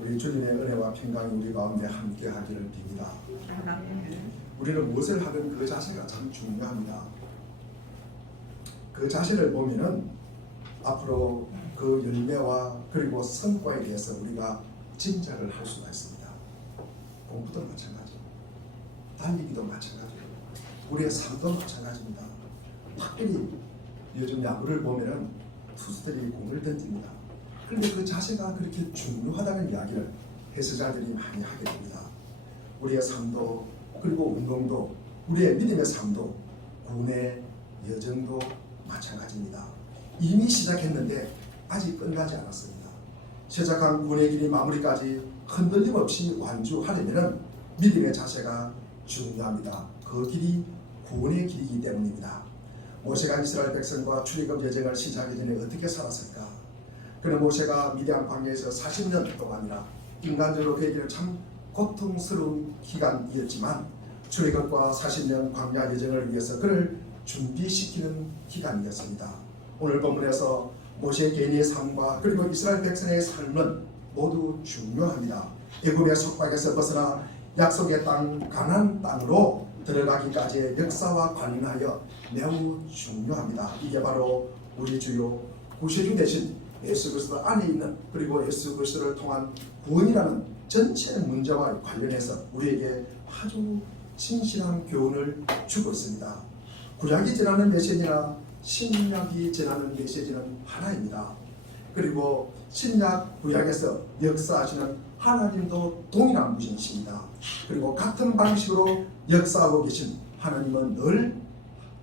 우리 주님의 은혜와 평강이 우리 가운데 함께 하기를 빕니다. 우리는 무엇을 하든 그 자세가 참 중요합니다. 그 자세를 보면은 앞으로 그 열매와 그리고 성과에 대해서 우리가 짐작을 할 수가 있습니다. 공부도 마찬가지고 달리기도 마찬가지고 우리의 삶도 마찬가지입니다. 특별히 요즘 야구를 보면은 투수들이 공을 던집니다. 그런데 그 자세가 그렇게 중요하다는 이야기를 해설자들이 많이 하게 됩니다. 우리의 삶도 그리고 운동도 우리의 믿음의 삶도 군의 여정도 마찬가지입니다. 이미 시작했는데 아직 끝나지 않았습니다. 시작한 군의 길이 마무리까지 흔들림 없이 완주하려면 믿음의 자세가 중요합니다. 그 길이 구원의 길이기 때문입니다. 모세가 이스라엘 백성과 출애굽 여정을 시작하기 전에 어떻게 살았을까? 그는 모세가 미디안 광야에서 40년 동안이나 인간적으로 그에게는 참 고통스러운 기간이었지만 출애굽과 40년 광야 여정을 위해서 그를 준비시키는 기간이었습니다. 오늘 본문에서 모세 개인의 삶과 그리고 이스라엘 백성의 삶은 모두 중요합니다. 애굽의 속박에서 벗어나 약속의 땅 가나안 땅으로 들어가기까지의 역사와 관련하여 매우 중요합니다. 이게 바로 우리 주요 구세주 되신 예수 그리스도 안에 있는 그리고 예수 그리스도를 통한 구원이라는 전체 문제와 관련해서 우리에게 아주 진실한 교훈을 주고 있습니다. 구약이 전하는 메시지나 신약이 전하는 메시지는 하나입니다. 그리고 신약 구약에서 역사하시는 하나님도 동일한 분이십니다. 그리고 같은 방식으로 역사하고 계신 하나님은 늘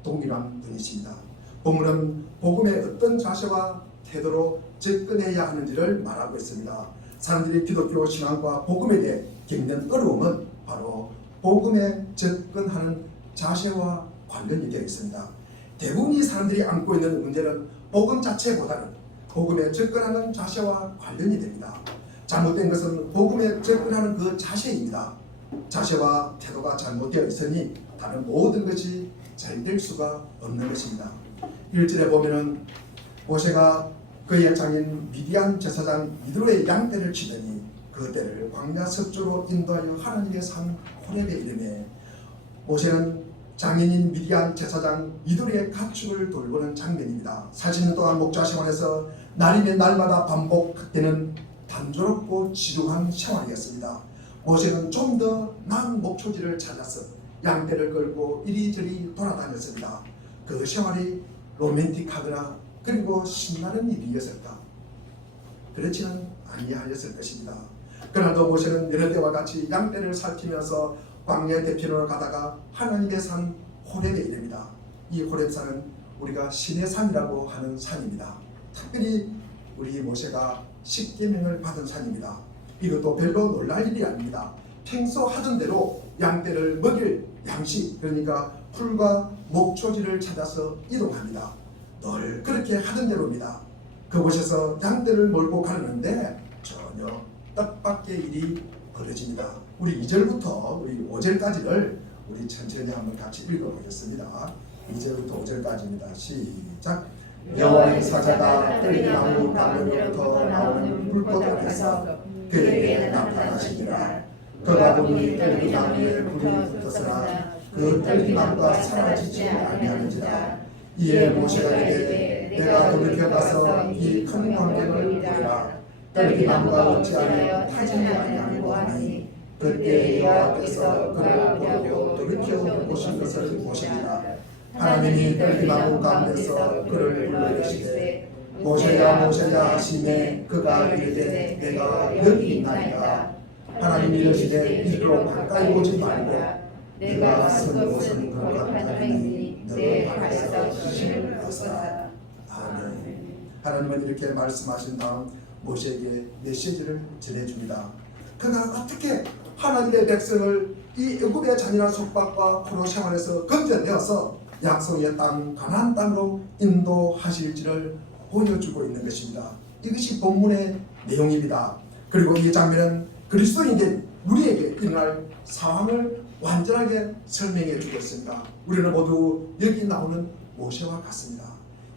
동일한 분이십니다. 본문은 복음의 어떤 자세와 태도로 접근해야 하는지를 말하고 있습니다. 사람들이 기독교 신앙과 복음에 대해 겪는 어려움은 바로 복음에 접근하는 자세와 관련이 되어 있습니다. 대부분의 사람들이 안고 있는 문제는 복음 자체보다는 복음에 접근하는 자세와 관련이 됩니다. 잘못된 것은 복음에 접근하는 그 자세입니다. 자세와 태도가 잘못되어 있으니 다른 모든 것이 잘 될 수가 없는 것입니다. 1절에 보면은 모세가 그의 장인 미디안 제사장 이드로의 양떼를 치더니 그 떼를 광야 섭조로 인도하여 하나님의 산 호렙에 이르매 모세는 장인인 미디안 제사장 이드로의 가축을 돌보는 장면입니다. 40년 동안 목자 생활에서 날이면 날마다 반복되는 단조롭고 지루한 생활이었습니다. 모세는 좀 더 나은 목초지를 찾아서 양떼를 끌고 이리저리 돌아다녔습니다. 그 생활이 로맨틱하거나 그리고 신나는 일이었을까? 그렇지는 아니하였을 것입니다. 그날도 모세는 여러 때와 같이 양떼를 살피면서 광야 대편으로 가다가 하나님의 산 호렙에 이릅니다. 이 호렙산은 우리가 신의 산이라고 하는 산입니다. 특별히 우리 모세가 십계명을 받은 산입니다. 이것도 별로 놀랄 일이 아닙니다. 평소 하던 대로 양떼를 먹일 양식, 그러니까 풀과 목초지를 찾아서 이동합니다. 늘 그렇게 하던 대로입니다. 그곳에서 양떼를 몰고 가려는데 전혀 뜻밖의 일이 벌어집니다. 우리 2절부터 우리 5절까지를 우리 천천히 한번 같이 읽어보겠습니다. 2절부터 5절까지입니다. 시작. 여호와의 사자가 들기나무 나무로부터 나오는 불꽃 앞에서 그에게 나타나시니라. 그가 보니 들기나무에 불이 붙었으나 그 들기나무가 사라지지 아니하는지라. 이에 모세가 이르되 내가 돌이켜 가서 이 큰 광경을 보리라. 들기나무가 어찌하여 타지 아니하는고 하니 그때 여호와께서 그를 보고 돌이켜 보신 것을 보시니라. 하나님이 들기나무 가운데서 그를 불러내시되 모세야 모세야 하시매 그가 이르되 내가 여기 있나이다. 하나님이 이르시되 이리로 가까이 오지 말고 내가 선 곳은 거룩한 땅이니 내 발에서 힘을 벗어라. 아멘. 하나님은 이렇게 말씀하신 다음 모세에게 메시지를 전해줍니다. 그가 어떻게 하나님의 백성을 이 애굽의 잔인한 속박과 포로 생활에서 건져내어서 약속의 땅 가나안 땅으로 인도하실지를 보여주고 있는 것입니다. 이것이 본문의 내용입니다. 그리고 이 장면은 그리스도인된 우리에게 일어날 상황을 완전하게 설명해 주고 있습니다. 우리는 모두 여기 나오는 모세와 같습니다.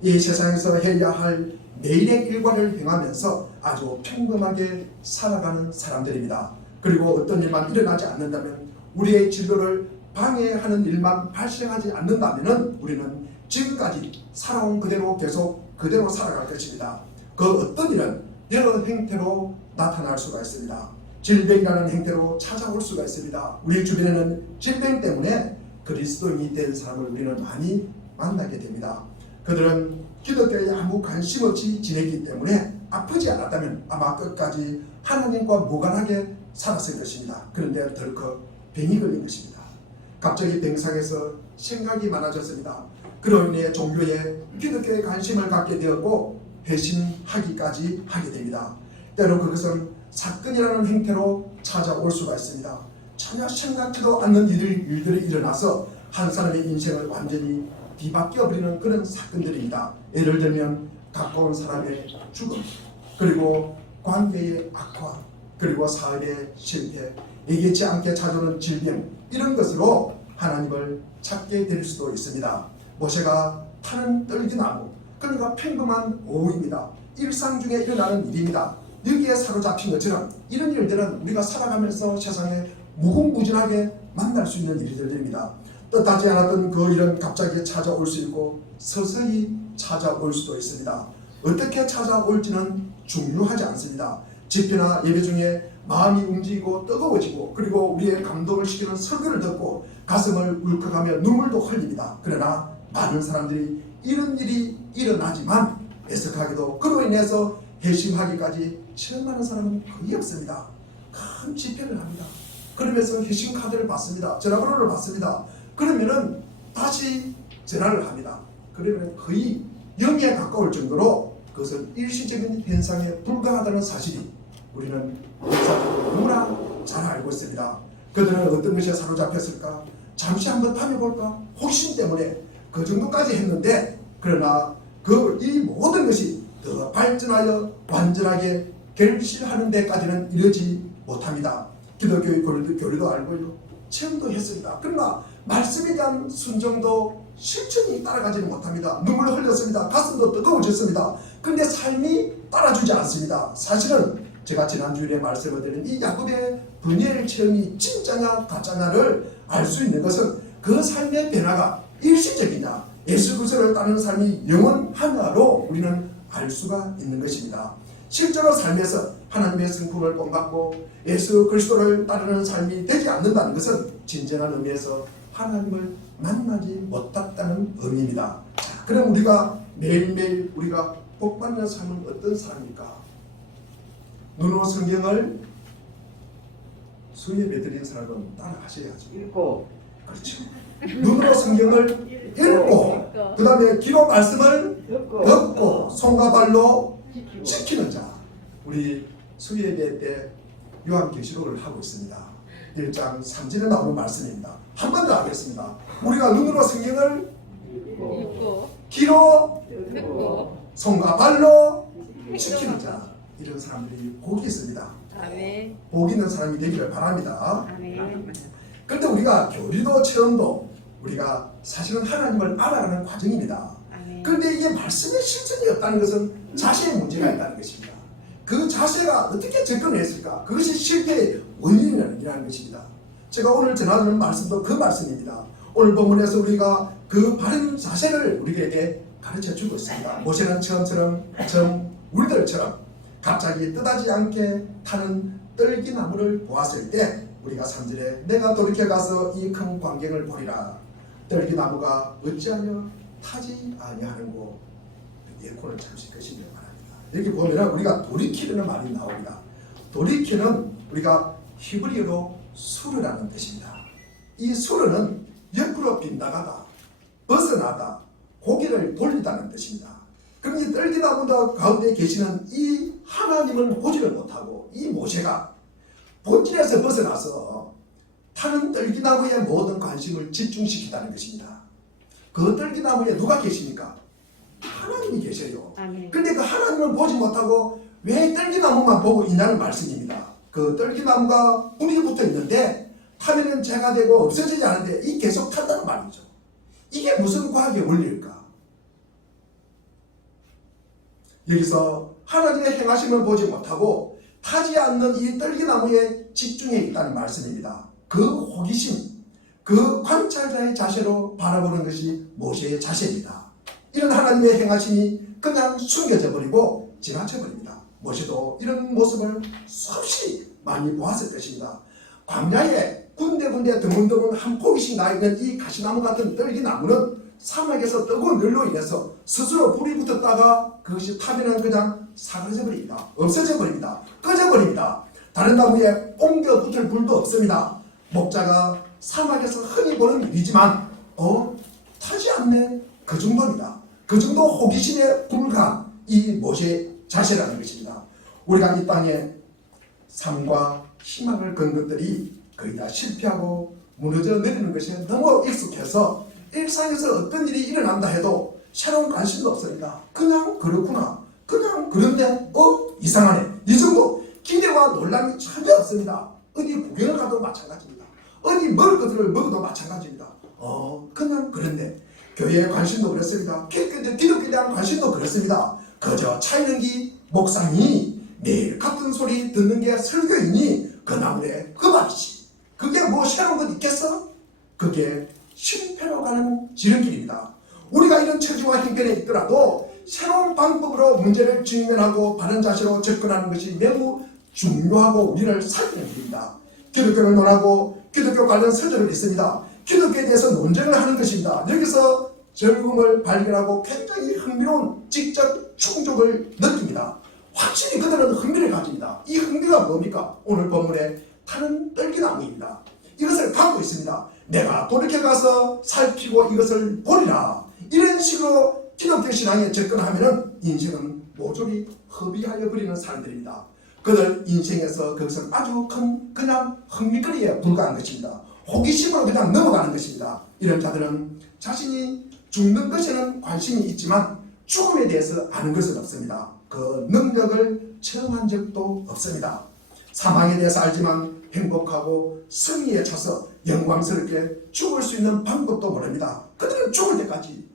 이 세상에서 해야 할 매일의 일과를 행하면서 아주 평범하게 살아가는 사람들입니다. 그리고 어떤 일만 일어나지 않는다면, 우리의 진로를 방해하는 일만 발생하지 않는다면 우리는 지금까지 살아온 그대로 계속 그대로 살아갈 것입니다. 그 어떤 일은 여러 형태로 나타날 수가 있습니다. 질병이라는 형태로 찾아올 수가 있습니다. 우리 주변에는 질병 때문에 그리스도인이 된 사람을 우리는 많이 만나게 됩니다. 그들은 기독교에 아무 관심 없이 지내기 때문에 아프지 않았다면 아마 끝까지 하나님과 무관하게 살았을 것입니다. 그런데 덜컥 병이 걸린 것입니다. 갑자기 병상에서 생각이 많아졌습니다. 그로 인해 종교에, 기독교에 관심을 갖게 되었고 회심하기까지 하게 됩니다. 때로 그것은 사건이라는 형태로 찾아올 수가 있습니다. 전혀 생각지도 않는 일들이 일어나서 한 사람의 인생을 완전히 뒤바뀌어버리는 그런 사건들입니다. 예를 들면 가까운 사람의 죽음, 그리고 관계의 악화, 그리고 사업의 실패, 예기치 않게 찾아오는 질병, 이런 것으로 하나님을 찾게 될 수도 있습니다. 모세가 타는 떨기나무, 그러니까 평범한 오후입니다. 일상 중에 일어나는 일입니다. 여기에 사로잡힌 것처럼 이런 일들은 우리가 살아가면서 세상에 무궁무진하게 만날 수 있는 일들입니다. 뜻하지 않았던 그 일은 갑자기 찾아올 수 있고 서서히 찾아올 수도 있습니다. 어떻게 찾아올지는 중요하지 않습니다. 집회나 예배 중에 마음이 움직이고 뜨거워지고, 그리고 우리의 감동을 시키는 설교를 듣고 가슴을 울컥하며 눈물도 흘립니다. 그러나 많은 사람들이 이런 일이 일어나지만 애석하게도 그로 인해서 회심하기까지 체험하는 사람은 거의 없습니다. 큰 집회를 합니다. 그러면서 회심 카드를 받습니다. 전화번호를 받습니다. 그러면은 다시 전화를 합니다. 그러면 거의 0에 가까울 정도로 그것은 일시적인 현상에 불과하다는 사실이 우리는 역사적으로 너무나 잘 알고 있습니다. 그들은 어떤 것에 사로잡혔을까? 잠시 한번 다녀볼까? 호기심 때문에 그 정도까지 했는데, 그러나 이 모든 것이 더 발전하여 완전하게 결실하는 데까지는 이르지 못합니다. 기독교의 교리도 알고요, 체험도 했습니다. 그러나 말씀에 대한 순종도 실천이 따라가지는 못합니다. 눈물을 흘렸습니다. 가슴도 뜨거워졌습니다. 그런데 삶이 따라주지 않습니다. 사실은 제가 지난주일에 말씀을 드린 이 야곱의 분열 체험이 진짜냐 가짜냐를 알 수 있는 것은 그 삶의 변화가 일시적이냐, 예수 그리스도를 따르는 삶이 영원하냐로 우리는 알 수가 있는 것입니다. 실제로 삶에서 하나님의 성품을 본받고 예수 그리스도를 따르는 삶이 되지 않는다는 것은 진정한 의미에서 하나님을 만나지 못했다는 의미입니다. 자, 그럼 우리가 매일매일 우리가 복받는 삶은 어떤 삶입니까? 눈으로 성경을 수예배 드린 사람은 따라 하셔야죠. 읽고, 그렇죠. 눈으로 성경을 읽고, 그 다음에 귀로 말씀을 듣고, 손과 발로 지키는 자. 우리 수예배 때 요한계시록을 하고 있습니다. 1장 3절에 나오는 말씀입니다. 한 번 더 하겠습니다. 우리가 눈으로 성경을 읽고, 귀로 듣고, 손과 발로 지키는 자. 이런 사람들이 복이 있습니다. 아멘. 복 있는 사람이 되기를 바랍니다. 아멘. 그런데 우리가 교리도 체험도 우리가 사실은 하나님을 알아가는 과정입니다. 아멘. 그런데 이게 말씀의 실천이 없다는 것은 자세의 문제가 있다는 것입니다. 그 자세가 어떻게 접근했을까? 그것이 실패의 원인이라는 것입니다. 제가 오늘 전하는 말씀도 그 말씀입니다. 오늘 본문에서 우리가 그 바른 자세를 우리에게 가르쳐 주고 있습니다. 모세는 처음처럼 우리들처럼 갑자기 뜻하지 않게 타는 떨기나무를 보았을 때 우리가 3절에 내가 돌이켜가서 이 큰 광경을 보리라. 떨기나무가 어찌하여 타지 아니하는고 예코를 잠시 끄시길 바랍니다. 여기 보면 우리가 돌이키려는 말이 나옵니다. 돌이키는 우리가 히브리어로 수르라는 뜻입니다. 이 수르는 옆으로 빗나가다, 벗어나다, 고개를 돌리다는 뜻입니다. 그럼 이 떨기나무 가운데 계시는 이 하나님을 보지를 못하고 이 모세가 본질에서 벗어나서 타는 떨기나무의 모든 관심을 집중시키다는 것입니다. 그 떨기나무에 누가 계십니까? 하나님이 계셔요. 그런데 그 하나님을 보지 못하고 왜 떨기나무만 보고 있냐는 말씀입니다. 그 떨기나무가 뿌리 붙어 있는데 타면은 재가 되고 없어지지 않는데 이 계속 탄다는 말이죠. 이게 무슨 과학의 원리일까? 여기서 하나님의 행하심을 보지 못하고 타지 않는 이 떨기나무에 집중해 있다는 말씀입니다. 그 호기심, 그 관찰자의 자세로 바라보는 것이 모세의 자세입니다. 이런 하나님의 행하심이 그냥 숨겨져 버리고 지나쳐 버립니다. 모세도 이런 모습을 수없이 많이 보았을 것입니다. 광야에 군데군데 드문드문 한 포기씩 나있는 이 가시나무 같은 떨기나무는 사막에서 뜨거운 열로 인해서 스스로 불이 붙었다가 그것이 타면은 그냥 사라져 버립니다. 없어져 버립니다. 꺼져 버립니다. 다른 나무에 옮겨 붙을 불도 없습니다. 목자가 사막에서 흔히 보는 일이지만 타지 않네, 그 정도입니다. 그 정도 호기심에 불과한 이 모세의 자세라는 것입니다. 우리가 이 땅에 삶과 희망을 건 것들이 거의 다 실패하고 무너져 내리는 것이 너무 익숙해서 일상에서 어떤 일이 일어난다 해도 새로운 관심도 없습니다. 그냥 그렇구나, 그냥 그런데 이상하네, 이 정도 기대와 놀람이 전혀 없습니다. 어디 구경을 가도 마찬가지입니다. 어디 먹을 것들을 먹어도 마찬가지입니다. 그냥 그런데 교회에 관심도 그렇습니다. 기독교에 대한 관심도 그렇습니다. 그저 차이는 기 목사님이 매일 같은 소리 듣는 게 설교이니 그 나무에 그 말이지. 그게 뭐 새로운 것 있겠어? 그게 실패로 가는 지름길입니다. 우리가 이런 처지와 형편에 있더라도 새로운 방법으로 문제를 직면하고 바른 자세로 접근하는 것이 매우 중요하고 우리를 살피는 길입니다. 기독교를 논하고 기독교 관련 서적을 읽습니다. 기독교에 대해서 논쟁을 하는 것입니다. 여기서 즐거움을 발견하고 굉장히 흥미로운 지적 충족을 느낍니다. 확실히 그들은 흥미를 가집니다. 이 흥미가 뭡니까? 오늘 본문에 타는 떨기나무입니다. 이것을 갖고 있습니다. 내가 돌이켜가서 살피고 이것을 보리라. 이런 식으로 기독교 신앙에 접근하면 인생은 모조리 허비하여 버리는 사람들입니다. 그들 인생에서 그것은 아주 큰 그냥 흥미거리에 불과한 것입니다. 호기심으로 그냥 넘어가는 것입니다. 이런 자들은 자신이 죽는 것에는 관심이 있지만 죽음에 대해서 아는 것은 없습니다. 그 능력을 체험한 적도 없습니다. 사망에 대해서 알지만 행복하고 승리에 차서 영광스럽게 죽을 수 있는 방법도 모릅니다. 그들은 죽을 때까지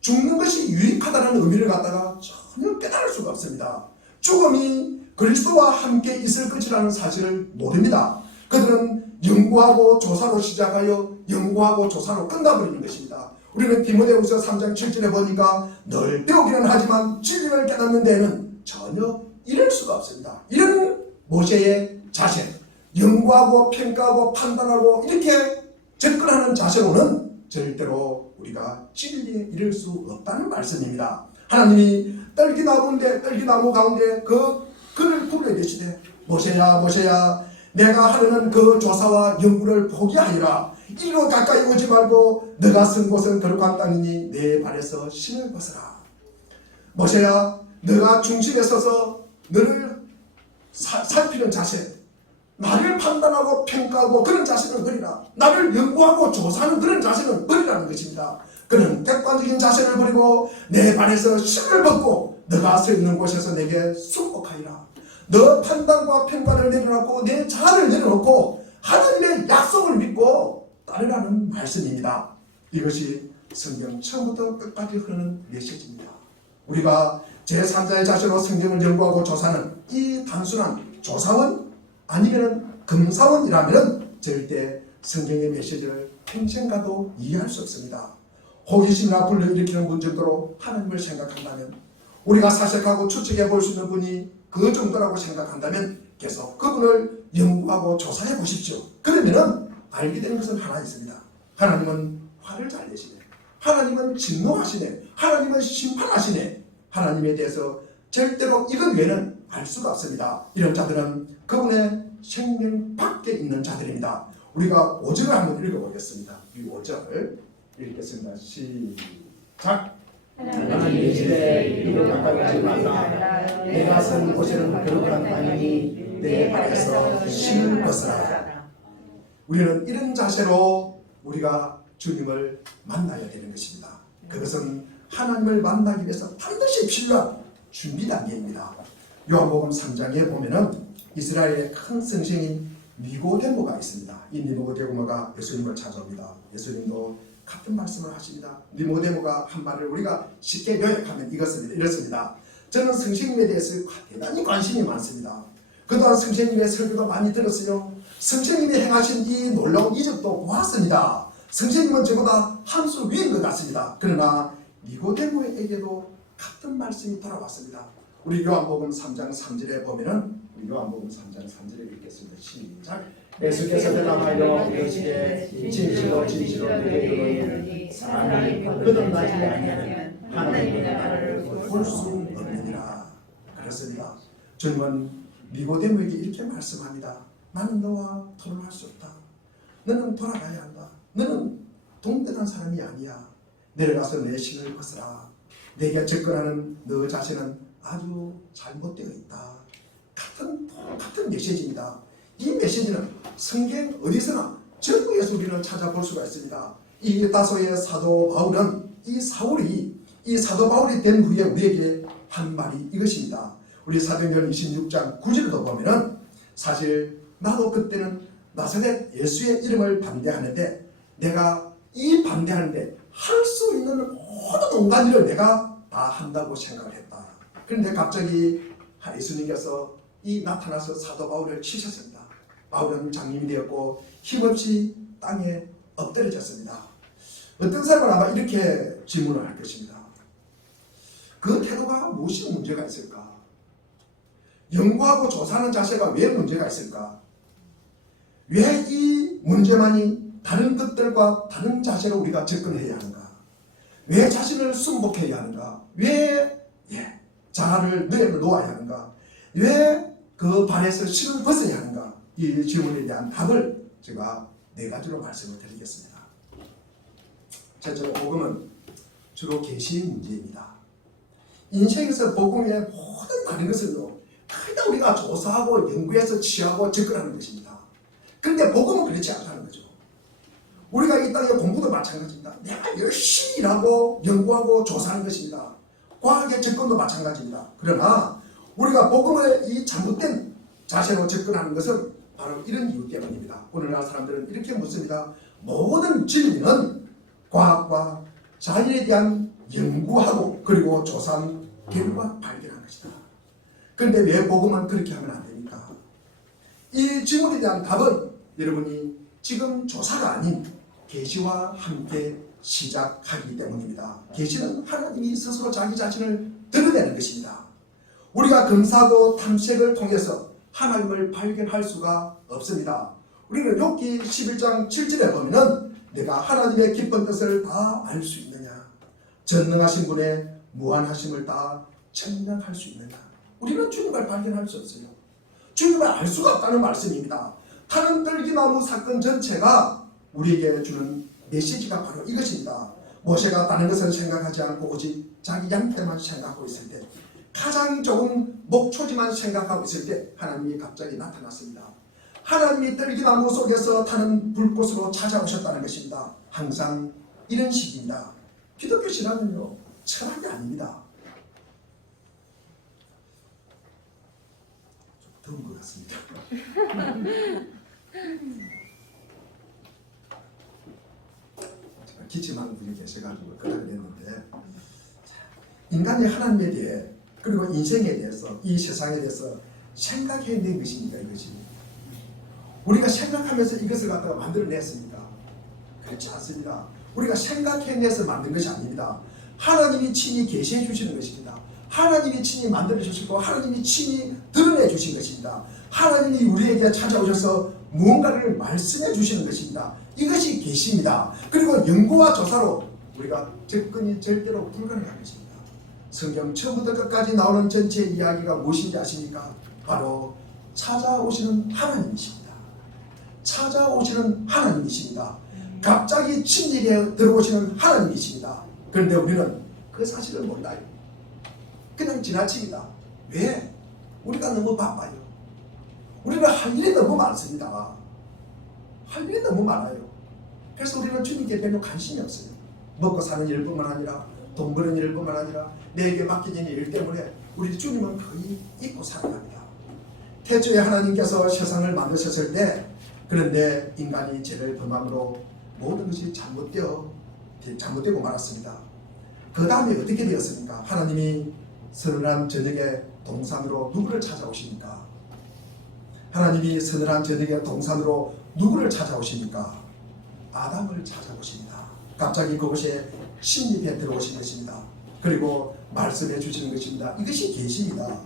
죽는 것이 유익하다는 의미를 갖다가 전혀 깨달을 수가 없습니다. 죽음이 그리스도와 함께 있을 것이라는 사실을 모릅니다. 그들은 연구하고 조사로 시작하여 연구하고 조사로 끝나버리는 것입니다. 우리는 디모데후서 3장 7절에 보니까 늘 배우기는 하지만 진리를 깨닫는 데에는 전혀 이럴 수가 없습니다. 이런 모세의 자세, 연구하고 평가하고 판단하고 이렇게 접근하는 자세로는 절대로 우리가 진리에 이를 수 없다는 말씀입니다. 하나님이 떨기나무 가운데 그를 부르시되 모세야 모세야 내가 하려는 그 조사와 연구를 포기하리라. 이리로 가까이 오지 말고 너가 쓴 곳은 거룩한 땅이니 내 발에서 신을 벗어라. 모세야 너가 중심에 서서 너를 살피는 자세, 나를 판단하고 평가하고 그런 자세는 버리라. 나를 연구하고 조사하는 그런 자세는 버리라는 것입니다. 그는 객관적인 자세를 버리고 내 발에서 신을 벗고 너가 서 있는 곳에서 내게 순복하리라. 너 판단과 평가를 내려놓고 내 자아를 내려놓고 하나님의 약속을 믿고 따르라는 말씀입니다. 이것이 성경 처음부터 끝까지 흐르는 메시지입니다. 우리가 제3자의 자세로 성경을 연구하고 조사하는 이 단순한 조사원 아니면 금사원이라면 절대 성경의 메시지를 평생 가도 이해할 수 없습니다. 호기심이나 불러일으키는 분 정도로 하나님을 생각한다면, 우리가 사색하고 추측해 볼 수 있는 분이 그 정도라고 생각한다면 계속 그분을 연구하고 조사해 보십시오. 그러면은 알게 되는 것은 하나 있습니다. 하나님은 화를 잘 내시네. 하나님은 진노하시네. 하나님은 심판하시네. 하나님에 대해서 절대로 이것 외에는 알 수가 없습니다. 이런 자들은 그분의 생명 밖에 있는 자들입니다. 우리가 5절을 한번 읽어보겠습니다. 이 5절 읽겠습니다. 시작. 하나님이 이르시되 이리로 가까이 오지 말라. 내가 선 곳에는 거룩한 땅이니 내 발에서 신을 벗어라. 우리는 이런 자세로 우리가 주님을 만나야 되는 것입니다. 그것은 하나님을 만나기 위해서 반드시 필요한 준비 단계입니다. 요한복음 3장에 보면은 이스라엘의 큰 선생인 니고데모가 있습니다. 이 니고데모가 예수님을 찾아옵니다. 예수님도 같은 말씀을 하십니다. 니고데모가 한 말을 우리가 쉽게 요약하면 이렇습니다. 저는 성령님에 대해서 대단히 관심이 많습니다. 그동안 성령님의 설교도 많이 들었어요. 성령님이 행하신 이 놀라운 이적도 보았습니다. 성령님은 저보다 한 수 위인 것 같습니다. 그러나 니고데모에게도 같은 말씀이 돌아왔습니다. 우리 요한복음 3장 3절에 보면은 우리 요한복음 3장 3절에 읽겠습니다. 시작. 예수께서 대답하여 이르시되 진실로 진실로 너희에게 이르노니 사람이 거듭나지 아니하면 하나님의 나라를 볼 수 없느니라. 그렇습니다. 주님은 니고데모에게 이렇게 말씀합니다. 나는 너와 토론할 수 없다. 너는 돌아가야 한다. 너는 동등한 사람이 아니야. 내려가서 내 신을 벗어라. 내게 접근하는 너 자신은 아주 잘못되어 있다. 똑같은 메시지입니다. 이 메시지는 성경 어디서나 전부에서 우리는 찾아볼 수가 있습니다. 이 다소의 사도 바울은 이 사도 바울이 된 후에 우리에게 한 말이 이것입니다. 우리 사도행전 26장 9절도 보면은 사실 나도 그때는 나사렛 예수의 이름을 반대하는데 내가 이 반대하는데 할 수 있는 모든 온갖 일을 내가 다 한다고 생각을 했다. 그런데 갑자기 예수님께서 이 나타나서 사도 바울을 치셨습니다. 바울은 장님이 되었고 힘없이 땅에 엎드려졌습니다. 어떤 사람은 아마 이렇게 질문을 할 것입니다. 그 태도가 무엇이 문제가 있을까? 연구하고 조사하는 자세가 왜 문제가 있을까? 왜 이 문제만이 다른 것들과 다른 자세로 우리가 접근해야 하는가? 왜 자신을 순복해야 하는가? 왜 자아를 내려놓아야 하는가? 왜 그 발에서 실을 벗어야 하는가? 이 질문에 대한 답을 제가 4가지로 말씀을 드리겠습니다. 첫째로 복음은 주로 계시의 문제입니다. 인생에서 복음의 모든 다른 것은요, 다 우리가 조사하고 연구해서 취하고 접근하는 것입니다. 그런데 복음은 그렇지 않다는 거죠. 우리가 이 땅의 공부도 마찬가지입니다. 내가 열심히 일하고 연구하고 조사하는 것입니다. 과학의 접근도 마찬가지입니다. 그러나 우리가 복음의 이 잘못된 자세로 접근하는 것은 바로 이런 이유 때문입니다. 오늘날 사람들은 이렇게 묻습니다. 모든 진리는 과학과 자연에 대한 연구하고 그리고 조사한 결과 발견한 것이다. 그런데 왜 복음은 그렇게 하면 안 됩니까? 이 질문에 대한 답은 여러분이 지금 조사가 아닌 계시와 함께 시작하기 때문입니다. 계시는 하나님이 스스로 자기 자신을 드러내는 것입니다. 우리가 검사하고 탐색을 통해서 하나님을 발견할 수가 없습니다. 우리는 욥기 11장 7절에 보면은 내가 하나님의 깊은 뜻을 다 알 수 있느냐? 전능하신 분의 무한하심을 다 청량할 수 있느냐? 우리는 주님을 발견할 수 없어요. 주님을 알 수가 없다는 말씀입니다. 타는 떨기나무 사건 전체가 우리에게 주는 메시지가 바로 이것입니다. 모세가 다른 것을 생각하지 않고 오직 자기 양떼만 생각하고 있을 때, 가장 적은 목초지만 생각하고 있을 때 하나님이 갑자기 나타났습니다. 하나님이 떨기나무 속에서 타는 불꽃으로 찾아오셨다는 것입니다. 항상 이런 식입니다. 기독교 신앙은요, 철학이 아닙니다. 좀 더운 것 같습니다. 제가 기침하는 분이 계셔가지고 끄덕였는데, 인간이 하나님에 대해 그리고 인생에 대해서 이 세상에 대해서 생각해낸 것입니까? 이것이 우리가 생각하면서 이것을 갖다가 만들어냈습니까? 그렇지 않습니다. 우리가 생각해내서 만든 것이 아닙니다. 하나님이 친히 계시해 주시는 것입니다. 하나님이 친히 만들어 주시고 하나님이 친히 드러내 주신 것입니다. 하나님이 우리에게 찾아오셔서 무언가를 말씀해 주시는 것입니다. 이것이 계시입니다. 그리고 연구와 조사로 우리가 접근이 절대로 불가능한 것입니다. 성경 처음부터 끝까지 나오는 전체 이야기가 무엇인지 아십니까? 바로 찾아오시는 하나님이십니다. 찾아오시는 하나님이십니다. 갑자기 침입에 들어오시는 하나님이십니다. 그런데 우리는 그 사실을 몰라요. 그냥 지나칩니다. 왜? 우리가 너무 바빠요. 우리는 할 일이 너무 많습니다. 할 일이 너무 많아요. 그래서 우리는 주님께 별로 관심이 없어요. 먹고 사는 일뿐만 아니라 돈 버는 일뿐만 아니라 내게 맡겨진 일 때문에 우리 주님은 거의 잊고 살아갑니다. 태초에 하나님께서 세상을 만드셨을 때, 그런데 인간이 죄를 범함으로 모든 것이 잘못되고 말았습니다. 그 다음에 어떻게 되었습니까? 하나님이 서늘한 저녁에 동산으로 누구를 찾아오십니까? 하나님이 서늘한 저녁에 동산으로 누구를 찾아오십니까? 아담을 찾아오십니다. 갑자기 그곳에 침입해 들어오신 것입니다. 그리고 말씀해 주시는 것입니다. 이것이 계시입니다.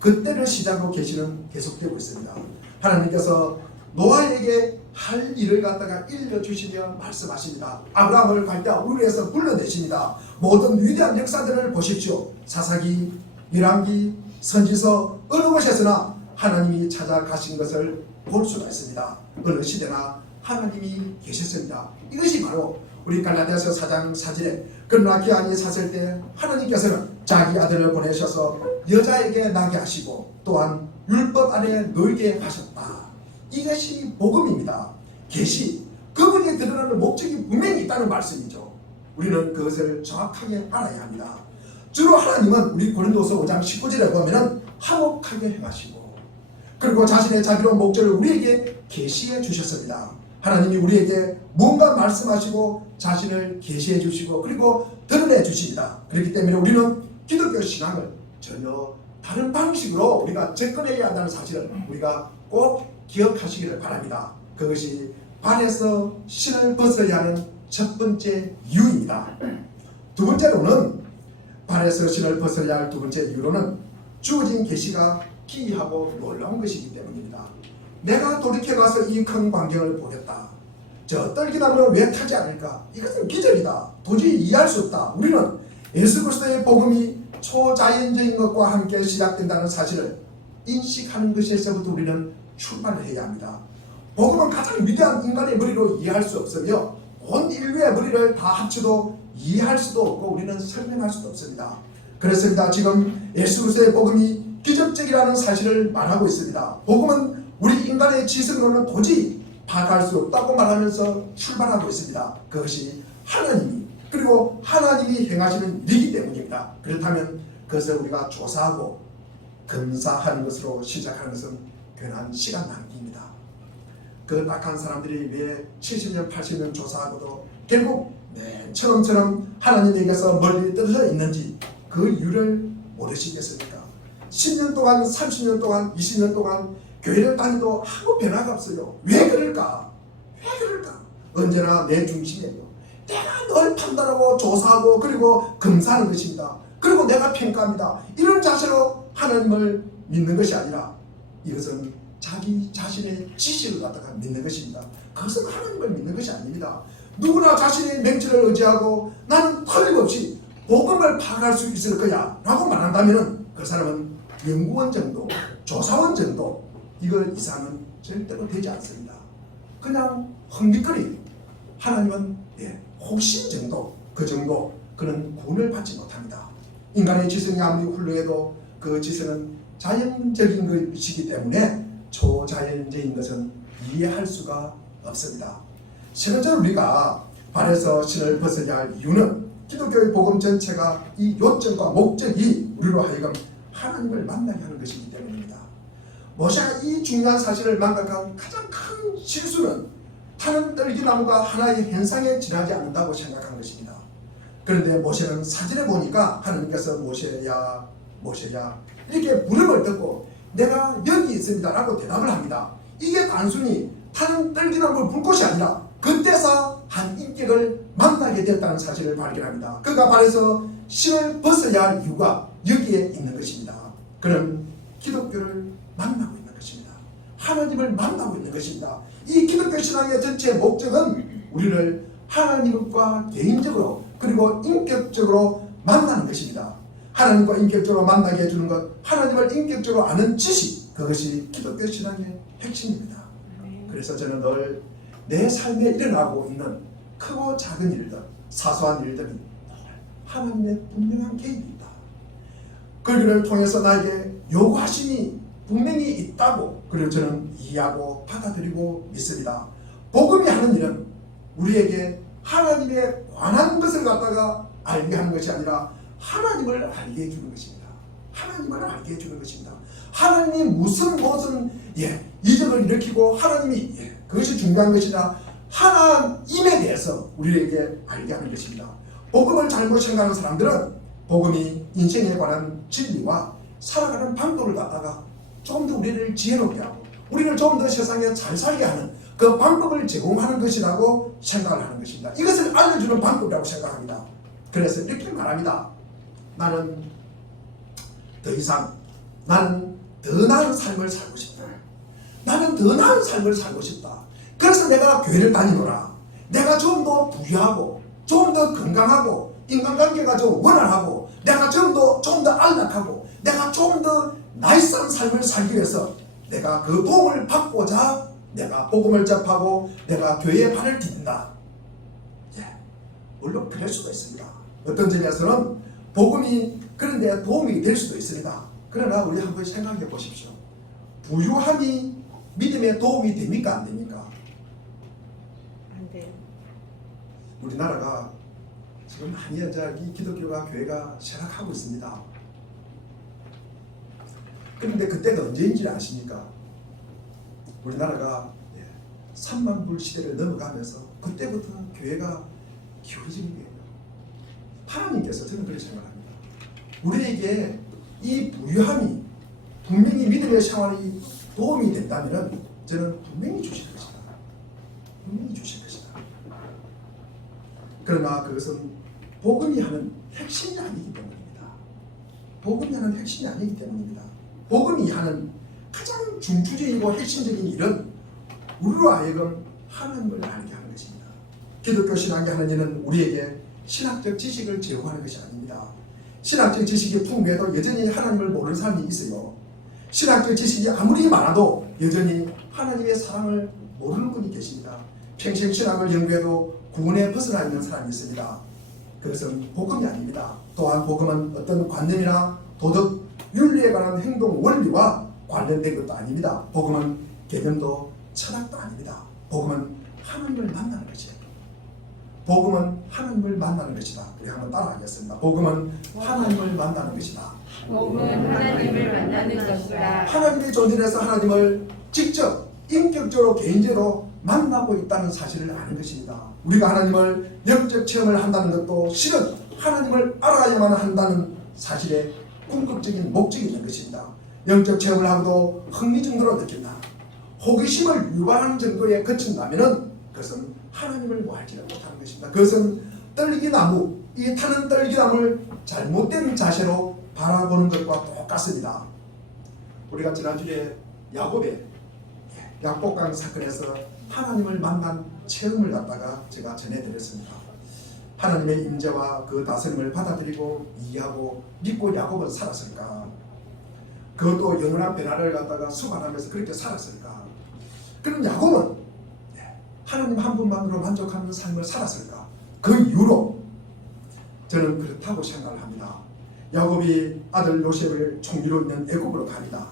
그때를 시작으로 계시는 계속되고 있습니다. 하나님께서 노아에게 할 일을 갖다가 일러주시며 말씀하십니다. 아브라함을 갈대아 우르에서 불러내십니다. 모든 위대한 역사들을 보십시오. 사사기, 열왕기, 선지서 어느 곳에서나 하나님이 찾아가신 것을 볼 수가 있습니다. 어느 시대나 하나님이 계셨습니다. 이것이 바로 우리 갈라디아서 4장 4절에 그러나 기한이 찼을 때 하나님께서는 자기 아들을 보내셔서 여자에게 나게 하시고 또한 율법 안에 놀게 하셨다. 이것이 복음입니다. 계시, 그분이 드러나는 목적이 분명히 있다는 말씀이죠. 우리는 그것을 정확하게 알아야 합니다. 주로 하나님은 우리 고린도서 5장 19절에 보면은 화목하게 행하시고 그리고 자신의 자비로운 목적을 우리에게 계시해 주셨습니다. 하나님이 우리에게 뭔가 말씀하시고 자신을 계시해 주시고 그리고 드러내 주십니다. 그렇기 때문에 우리는 기독교 신앙을 전혀 다른 방식으로 우리가 접근해야 한다는 사실을 우리가 꼭 기억하시기를 바랍니다. 그것이 발에서 신을 벗어야 하는 첫 번째 이유입니다. 두 번째로는 발에서 신을 벗어야 할 두 번째 이유로는 주어진 계시가 기이하고 놀라운 것이기 때문입니다. 내가 돌이켜가서 이 큰 광경을 보겠다. 저 떨기나무는 왜 타지 않을까? 이것은 기적이다. 도저히 이해할 수 없다. 우리는 예수 그리스도의 복음이 초자연적인 것과 함께 시작된다는 사실을 인식하는 것에서부터 우리는 출발을 해야 합니다. 복음은 가장 위대한 인간의 머리로 이해할 수 없으며 온 인류의 머리를 다 합쳐도 이해할 수도 없고 우리는 설명할 수도 없습니다. 그렇습니다. 지금 예수 그리스도의 복음이 기적적이라는 사실을 말하고 있습니다. 복음은 우리 인간의 지성으로는 도저히 파악할 수 없다고 말하면서 출발하고 있습니다. 그것이 하나님이 그리고 하나님이 행하시는 일이기 때문입니다. 그렇다면 그것을 우리가 조사하고 검사하는 것으로 시작하는 것은 괜한 시간 낭비입니다. 그 악한 사람들이 왜 70년 80년 조사하고도 결국 처럼처럼 하나님에게서 멀리 떨어져 있는지 그 이유를 모르시겠습니까? 10년 동안 30년 동안 20년 동안 교회를 다니도 아무 변화가 없어요. 왜 그럴까? 왜 그럴까? 언제나 내 중심이에요. 내가 널 판단하고 조사하고 그리고 검사하는 것입니다. 그리고 내가 평가합니다. 이런 자세로 하나님을 믿는 것이 아니라 이것은 자기 자신의 지식을 갖다가 믿는 것입니다. 그것은 하나님을 믿는 것이 아닙니다. 누구나 자신의 맹치를 의지하고 나는 틀림없이 복음을 파악할 수 있을 거야 라고 말한다면 그 사람은 연구원 정도, 조사원 정도 이거 이상은 절대로 되지 않습니다. 그냥 흥미거리 하나님은 혹신 정도 그 정도 그는 구원을 받지 못합니다. 인간의 지성이 아무리 훌륭해도 그 지성은 자연적인 것이기 때문에 초자연적인 것은 이해할 수가 없습니다. 세 번째로 우리가 발에서 신을 벗어야 할 이유는 기독교의 복음 전체가 이 요점과 목적이 우리로 하여금 하나님을 만나게 하는 것이기 때문입니다. 모세가 이 중요한 사실을 망각한 가장 큰 실수는 타는 떨기나무가 하나의 현상에 지나지 않는다고 생각한 것입니다. 그런데 모세는 사진에 보니까 하나님께서 모세야 모세야 이렇게 부름을 듣고 내가 여기 있습니다 라고 대답을 합니다. 이게 단순히 타는 떨기나무를 볼 것이 아니라 그때서 한 인격을 만나게 됐다는 사실을 발견합니다. 그가 발에서 신을 벗어야 할 이유가 여기에 있는 것입니다. 그는 기독교를 만나고 있는 것입니다. 하나님을 만나고 있는 것입니다. 이 기독교 신앙의 전체 목적은 우리를 하나님과 개인적으로 그리고 인격적으로 만나는 것입니다. 하나님과 인격적으로 만나게 해주는 것, 하나님을 인격적으로 아는 지식, 그것이 기독교 신앙의 핵심입니다. 그래서 저는 늘 내 삶에 일어나고 있는 크고 작은 일들, 사소한 일들이 하나님의 분명한 개입이 있다. 그 일을 통해서 나에게 요구하심이 분명히 있다고 그리고 저는 이해하고 받아들이고 믿습니다. 복음이 하는 일은 우리에게 하나님에 관한 것을 갖다가 알게 하는 것이 아니라 하나님을 알게 해주는 것입니다. 하나님을 알게 해주는 것입니다. 하나님이 무슨 이적을 일으키고 하나님이 그것이 중요한 것이나 하나님에 대해서 우리에게 알게 하는 것입니다. 복음을 잘못 생각하는 사람들은 복음이 인생에 관한 진리와 살아가는 방법을 갖다가 좀 더 우리를 지혜롭게 하고 우리를 좀 더 세상에 잘 살게 하는 그 방법을 제공하는 것이라고 생각을 하는 것입니다. 이것을 알려주는 방법이라고 생각합니다. 그래서 이렇게 말합니다. 나는 더 이상 나는 더 나은 삶을 살고 싶다. 나는 더 나은 삶을 살고 싶다. 그래서 내가 교회를 다니노라. 내가 좀 더 부유하고 좀 더 건강하고 인간관계가 좀 원활하고 내가 좀 더 안락하고 내가 좀 더 나이스한 삶을 살기 위해서 내가 그 도움을 받고자 내가 복음을 접하고 내가 교회에 발을 디딘다. 예, 물론 그럴 수도 있습니다. 어떤 점에서는 복음이 그런데 도움이 될 수도 있습니다. 그러나 우리 한번 생각해 보십시오. 부유함이 믿음에 도움이 됩니까 안 됩니까? 안 돼요. 우리나라가 지금 많이 이 기독교가 교회가 쇠락하고 있습니다. 그런데 그때가 언제인지 아십니까? 우리나라가 3만 불 시대를 넘어가면서 그때부터 교회가 기울어지는 거예요. 하나님께서 저는 그렇게 생각합니다. 우리에게 이 부유함이 분명히 믿음의 생활이 도움이 된다면 저는 분명히 주실 것이다. 분명히 주실 것이다. 그러나 그것은 복음이 하는 핵심이 아니기 때문입니다. 복음이 하는 핵심이 아니기 때문입니다. 복음이 하는 가장 중추적이고 핵심적인 일은 우리로 하여금 하나님을 알게 하는 것입니다. 기독교 신앙이 하는 일은 우리에게 신학적 지식을 제공하는 것이 아닙니다. 신학적 지식이 풍부해도 여전히 하나님을 모르는 사람이 있어요. 신학적 지식이 아무리 많아도 여전히 하나님의 사랑을 모르는 분이 계십니다. 평생 신학을 연구해도 구원에 벗어나 있는 사람이 있습니다. 그것은 복음이 아닙니다. 또한 복음은 어떤 관념이나 도덕, 윤리에 관한 행동 원리와 관련된 것도 아닙니다. 복음은 개념도 철학도 아닙니다. 복음은 하나님을 만나는 것이에요. 복음은 하나님을 만나는 것이다. 우리 한번 따라하겠습니다. 복음은 하나님을 만나는 것이다. 복음은 하나님을 만나는 것이다. 하나님의 존재에서 하나님을 직접 인격적으로 개인적으로 만나고 있다는 사실을 아는 것입니다. 우리가 하나님을 영적 체험을 한다는 것도 실은 하나님을 알아야만 한다는 사실의 궁극적인 목적이 있는 것입니다. 영적 체험을 하고도 흥미 정도로 느낀다. 호기심을 유발하는 정도에 그친다면 그것은 하나님을 모하지를 못하는 것입니다. 그것은 떨기나무, 이 타는 떨기나무를 잘못된 자세로 바라보는 것과 똑같습니다. 우리가 지난주에 야곱의 약복강 사건에서 하나님을 만난 체험을 갖다가 제가 전해드렸습니다. 하나님의 임재와 그 다스림을 받아들이고 이해하고 믿고 야곱은 살았을까? 그것도 영원한 변화를 갖다가 수반하면서 그렇게 살았을까? 그럼 야곱은 하나님 한 분만으로 만족하는 삶을 살았을까? 그 이유로 저는 그렇다고 생각을 합니다. 야곱이 아들 요셉을 총리로 있는 애굽으로 갑니다.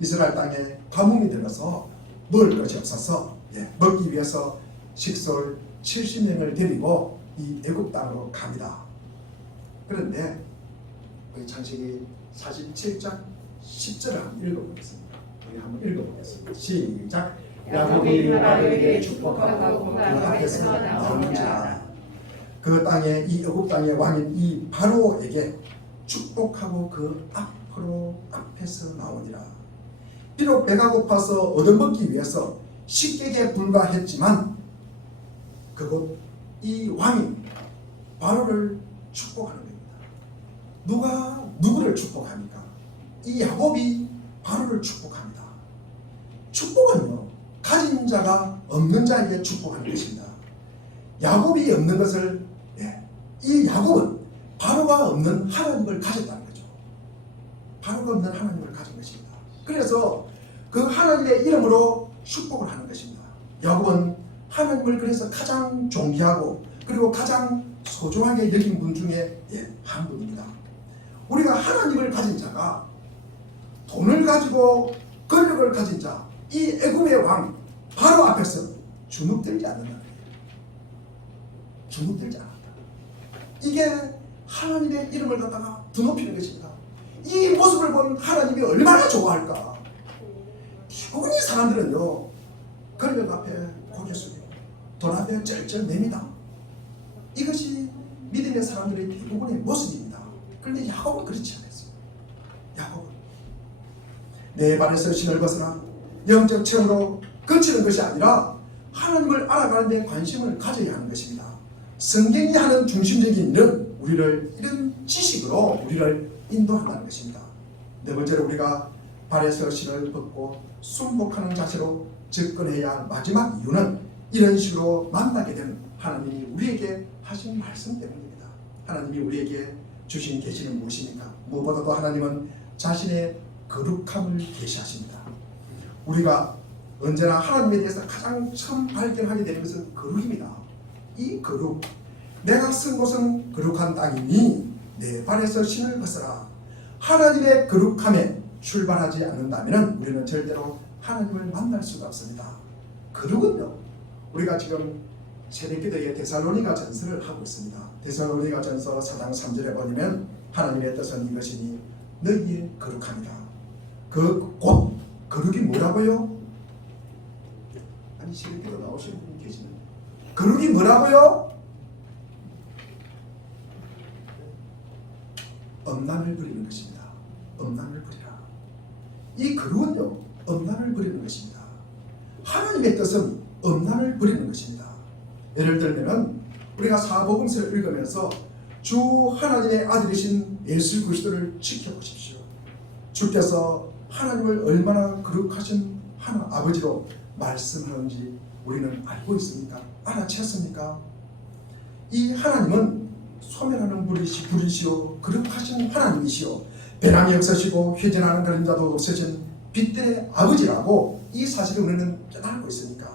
이스라엘 땅에 가뭄이 들어서 먹을 것이 없어서 먹기 위해서 식솔 70명을 데리고 이 애굽 땅으로 갑니다. 그런데 우리 창세기 47장 10절을 한번 읽어보겠습니다. 우리 한번 읽어보겠습니다. 시작. 야곱이 바로에게 축복하고 그 앞에서 나오는지라. 그 땅에 이 애굽 땅의 왕인 이 바로에게 축복하고 그 앞에서 나오니라. 비록 배가 고파서 얻어먹기 위해서 식객에 불과했지만 그곳 이 왕이 바로를 축복하는 겁니다. 누가 누구를 축복합니까? 이 야곱이 바로를 축복합니다. 축복은요, 가진 자가 없는 자에게 축복하는 것입니다. 야곱이 없는 것을 이 야곱은 바로가 없는 하나님을 가졌다는 거죠. 바로가 없는 하나님을 가진 것입니다. 그래서 그 하나님의 이름으로 축복을 하는 것입니다. 야곱은 하나님을 그래서 가장 존귀하고 그리고 가장 소중하게 여긴 분 중에 한 분입니다. 우리가 하나님을 가진 자가 돈을 가지고 권력을 가진 자, 이 애굽의 왕 바로 앞에서 주눅들지 않는다. 주눅들지 않는다. 이게 하나님의 이름을 갖다가 드높이는 것입니다. 이 모습을 본 하나님이 얼마나 좋아할까. 기본이 사람들은요, 권력 앞에 고개 숙이고 돈 앞에 쩔쩔 맵니다. 이것이 믿음의 사람들의 대부분의 모습입니다. 그런데 야곱은 그렇지 않았어요. 야곱은 내 발에서 신을 벗으나 영적 체험으로 그치는 것이 아니라 하나님을 알아가는 데 관심을 가져야 하는 것입니다. 성경이 하는 중심적인 일은 우리를 이런 지식으로 우리를 인도한다는 것입니다. 네 번째로 우리가 발에서 신을 벗고 순복하는 자세로 접근해야 할 마지막 이유는 이런 식으로 만나게 된 하나님이 우리에게 하신 말씀 때문입니다. 하나님이 우리에게 주신 계시는 무엇입니까? 무엇보다도 하나님은 자신의 거룩함을 계시하십니다. 우리가 언제나 하나님에 대해서 가장 처음 발견하게 되는 것은 거룩입니다. 이 거룩, 내가 쓴 곳은 거룩한 땅이니 내 발에서 신을 벗어라. 하나님의 거룩함에 출발하지 않는다면 우리는 절대로 하나님을 만날 수가 없습니다. 거룩은요, 우리가 지금 새벽기도의 데살로니가 전서를 하고 있습니다. 데살로니가 전서 4장 3절에 보면 하나님의 뜻은 이것이니 너희의 거룩함이다. 그 곧 거룩이 뭐라고요? 아니 새벽기도 나오시는 분이 계시는데 거룩이 뭐라고요? 엄난을 부리는 것입니다. 엄난을 부리라. 이 거룩은요, 엄난을 부리는 것입니다. 하나님의 뜻은 엄난을 부리는 것입니다. 예를 들면 우리가 사복음서를 읽으면서 주 하나님의 아들이신 예수 그리스도를 지켜보십시오. 주께서 하나님을 얼마나 거룩하신 하나 아버지로 말씀하는지 우리는 알고 있습니까? 알아챘습니까? 이 하나님은 소멸하는 불이시오 거룩하신 하나님이시오 변함이 없으시고 회전하는 그림자도 없으신 빛의 아버지라고 이 사실을 우리는 알고 있으니까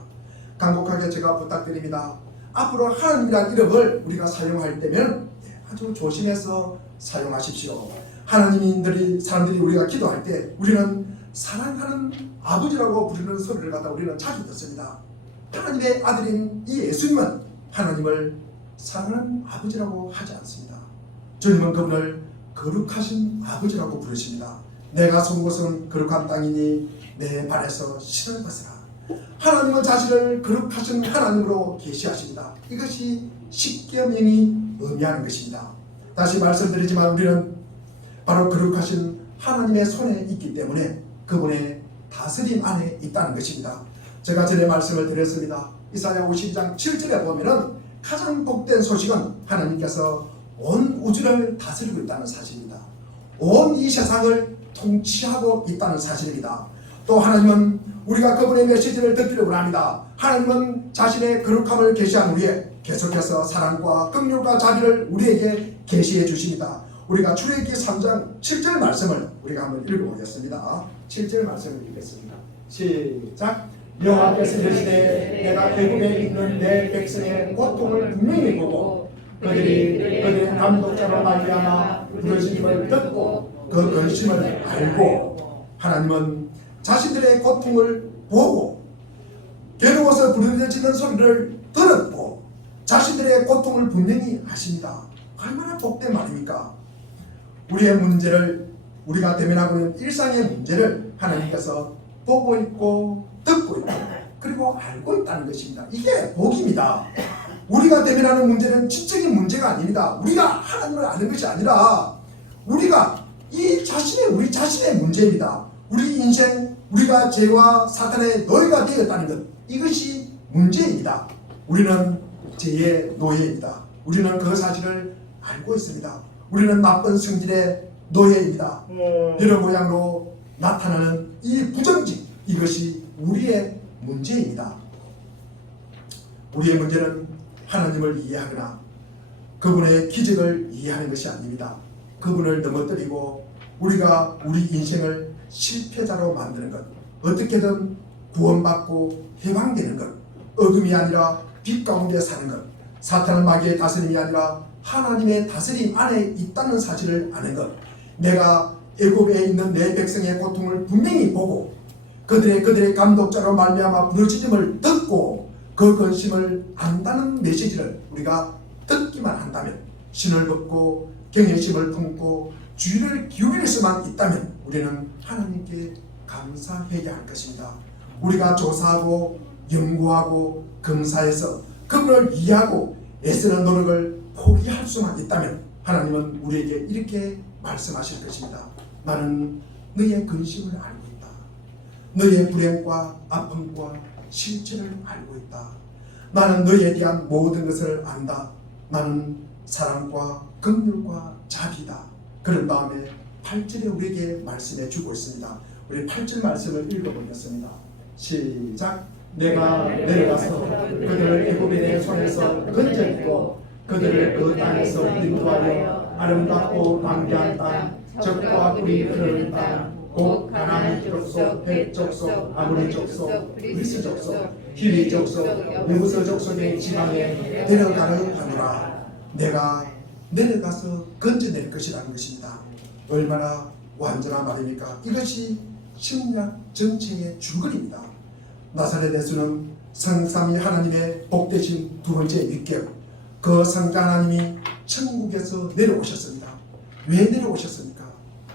간곡하게 제가 부탁드립니다. 앞으로 하나님이라는 이름을 우리가 사용할 때면 아주 조심해서 사용하십시오. 사람들이 우리가 기도할 때 우리는 사랑하는 아버지라고 부르는 소리를 갖다 우리는 자주 듣습니다. 하나님의 아들인 이 예수님은 하나님을 사랑하는 아버지라고 하지 않습니다. 주님은 그분을 거룩하신 아버지라고 부르십니다. 내가 선 곳은 거룩한 땅이니 내 발에서 신을 벗으라. 하나님은 자신을 거룩하신 하나님으로 계시하십니다. 이것이 십계명이 의미하는 것입니다. 다시 말씀드리지만 우리는 바로 거룩하신 하나님의 손에 있기 때문에 그분의 다스림 안에 있다는 것입니다. 제가 전에 말씀을 드렸습니다. 이사야 52장 7절에 보면은 가장 복된 소식은 하나님께서 온 우주를 다스리고 있다는 사실입니다. 온 이 세상을 통치하고 있다는 사실입니다. 또 하나님은 우리가 그분의 메시지를 듣기를 원합니다. 하나님은 자신의 거룩함을 계시한 후에 계속해서 사랑과 긍휼과 자비를 우리에게 계시해 주십니다. 우리가 출애굽기 3장 7절 말씀을 우리가 한번 읽어보겠습니다. 7절 말씀을 읽겠습니다. 시작. 여호와께서 이르시되 내가 대국에 있는 내 백성의 고통을 분명히 보고 그들의 감독자로 말미암아 부르심을 듣고 그 근심을 알고 하나님은 자신들의 고통을 보고 괴로워서 부르짖는 소리를 들었고 자신들의 고통을 분명히 아십니다. 얼마나 복된 말입니까? 우리의 문제를 우리가 대면하고 있는 일상의 문제를 하나님께서 보고 있고 듣고 있고 그리고 알고 있다는 것입니다. 이게 복입니다. 우리가 대면하는 문제는 지적인 문제가 아닙니다. 우리가 하나님을 아는 것이 아니라 우리가 우리 자신의 문제입니다. 우리 인생 우리가 죄와 사탄의 노예가 되었다는 것 이것이 문제입니다. 우리는 죄의 노예입니다. 우리는 그 사실을 알고 있습니다. 우리는 나쁜 성질의 노예입니다. 여러 모양으로 나타나는 이 부정직 이것이 우리의 문제입니다. 우리의 문제는 하나님을 이해하거나 그분의 기적을 이해하는 것이 아닙니다. 그분을 넘어뜨리고 우리가 우리 인생을 실패자로 만드는 것, 어떻게든 구원받고 해방되는 것, 어둠이 아니라 빛 가운데 사는 것, 사탄은 마귀의 다스림이 아니라 하나님의 다스림 안에 있다는 사실을 아는 것, 내가 애굽에 있는 내 백성의 고통을 분명히 보고 그들의 감독자로 말미암아 부르짖음을 듣고 그 근심을 안다는 메시지를 우리가 듣기만 한다면 신을 벗고 경외심을 품고 주의를 기울일 수만 있다면 우리는 하나님께 감사해야 할 것입니다. 우리가 조사하고 연구하고 검사해서 그분을 이해하고 애쓰는 노력을 포기할 수만 있다면 하나님은 우리에게 이렇게 말씀하실 것입니다. 나는 너의 근심을 알고 있다. 너의 불행과 아픔과 실체를 알고 있다. 나는 너에 대한 모든 것을 안다. 나는 사랑과 긍휼과 자비다. 그런 다음에 8절에 우리에게 말씀해 주고 있습니다. 우리 8절 말씀을 읽어보겠습니다. 시작. 내가 내려가서 그들을 애굽인의 손에서 건져내고 그들을 그 땅에서 인도하여 아름답고 광대한 땅, 젖과 꿀이 흐르는 땅, 곧 가나안 족속, 헷 족속, 아모리 족속, 브리스 족속, 히위 족속, 여부서 족속의 지방에 데려가려 하노라. 내가 내려가서 건져낼 것이라는 것입니다. 얼마나 완전한 말입니까? 이것이 신약 전체의 줄거리입니다. 나사렛 예수는 성삼위 하나님의 복되신 두 번째 위격, 그 성자 하나님이 천국에서 내려오셨습니다. 왜 내려오셨습니까?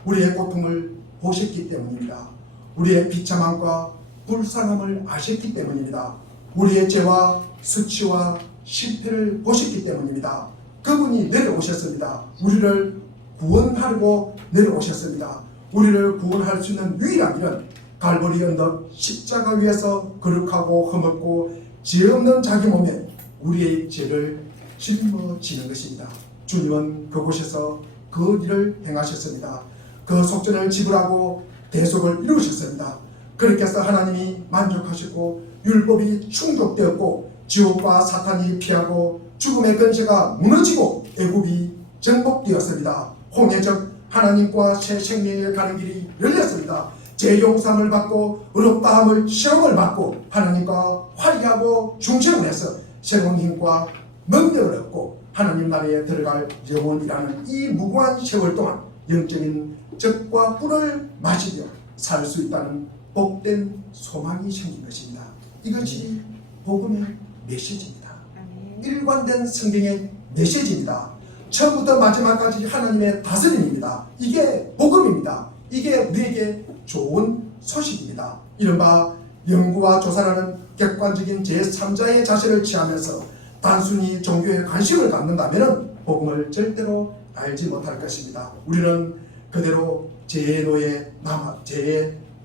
우리의 고통을 보셨기 때문입니다. 우리의 비참함과 불쌍함을 아셨기 때문입니다. 우리의 죄와 수치와 실패를 보셨기 때문입니다. 그분이 내려오셨습니다. 우리를 구원하려고 내려오셨습니다. 우리를 구원할 수 있는 유일한 길은 갈보리 언덕 십자가 위에서 거룩하고 흠없고 죄 없는 자기 몸에 우리의 죄를 짊어지는 것입니다. 주님은 그곳에서 그 일을 행하셨습니다. 그 속전을 지불하고 대속을 이루셨습니다. 그렇게 해서 하나님이 만족하셨고 율법이 충족되었고 지옥과 사탄이 피하고 죽음의 근세가 무너지고 애굽이 정복되었습니다. 홍해적 하나님과 새 생명에 가는 길이 열렸습니다. 재용삼을 받고 의롭다함을 시험을 받고 하나님과 화해하고 중생을 해서 새로운 힘과 능력을 얻고 하나님 나라에 들어갈 영원이라는 이 무궁한 세월 동안 영적인 젖과 꿀을 마시며 살 수 있다는 복된 소망이 생긴 것입니다. 이것이 복음의 메시지입니다. 일관된 성경의 메시지입니다. 처음부터 마지막까지 하나님의 다스림입니다. 이게 복음입니다. 이게 우리에게 좋은 소식입니다. 이른바 연구와 조사라는 객관적인 제3자의 자세를 취하면서 단순히 종교에 관심을 갖는다면 복음을 절대로 알지 못할 것입니다. 우리는 그대로 죄의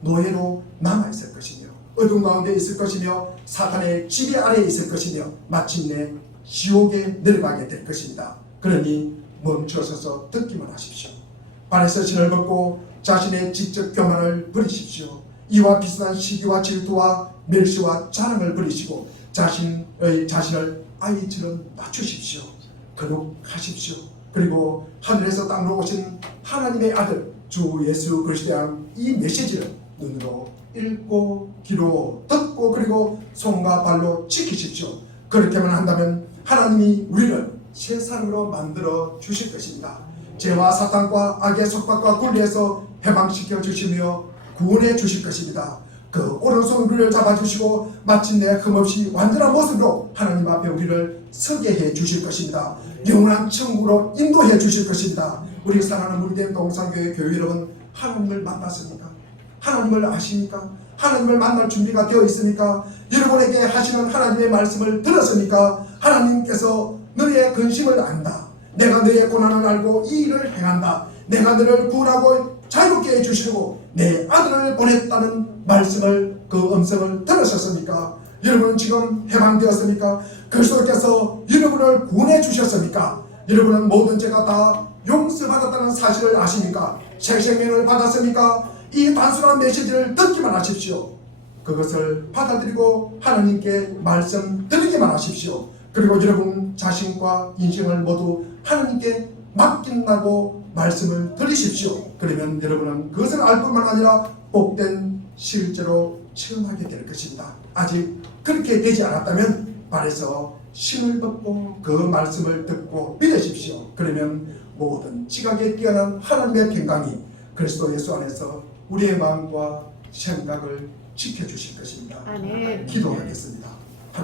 노예로 남아있을 것이며 어둠 가운데 있을 것이며 사탄의 지배 아래에 있을 것이며 마침내 지옥에 내려가게 될 것입니다. 그러니 멈춰서서 듣기만 하십시오. 발에서 신을 벗고 자신의 지적 교만을 버리십시오. 이와 비슷한 시기와 질투와 멸시와 자랑을 버리시고 자신을 아이처럼 낮추십시오. 거룩하십시오. 그리고 하늘에서 땅으로 오신 하나님의 아들 주 예수 그리스도에 대한 이 메시지를 눈으로 읽고 귀로 듣고 그리고 손과 발로 지키십시오. 그렇게만 한다면 하나님이 우리를 새 사람으로 만들어 주실 것입니다. 죄와 사탄과 악의 속박과 굴레에서 해방시켜 주시며 구원해 주실 것입니다. 그 오른손 우리를 잡아주시고 마침내 흠없이 완전한 모습으로 하나님 앞에 우리를 서게 해 주실 것입니다. 영원한 천국으로 인도해 주실 것입니다. 우리 사랑하는 물된 동산교회 교회 여러분, 하나님을 만났습니까? 하나님을 아십니까? 하나님을 만날 준비가 되어 있습니까? 여러분에게 하시는 하나님의 말씀을 들었습니까? 하나님께서 너의 근심을 안다. 내가 너의 고난을 알고 이 일을 행한다. 내가 너를 구원하고 자유롭게 해주시고 내 아들을 보냈다는 말씀을, 그 음성을 들으셨습니까? 여러분은 지금 해방되었습니까? 그리스도께서 여러분을 구원해 주셨습니까? 여러분은 모든 죄가 다 용서받았다는 사실을 아십니까? 새 생명을 받았습니까? 이 단순한 메시지를 듣기만 하십시오. 그것을 받아들이고 하나님께 말씀 드리기만 하십시오. 그리고 여러분 자신과 인생을 모두 하나님께 맡긴다고 말씀을 드리십시오. 그러면 여러분은 그것을 알 뿐만 아니라 복된 실제로 체험하게 될 것입니다. 아직 그렇게 되지 않았다면 발에서 신을 벗고 그 말씀을 듣고 믿으십시오. 그러면 모든 지각에 뛰어난 하나님의 평강이 그리스도 예수 안에서 우리의 마음과 생각을 지켜주실 것입니다. 아멘. 기도하겠습니다.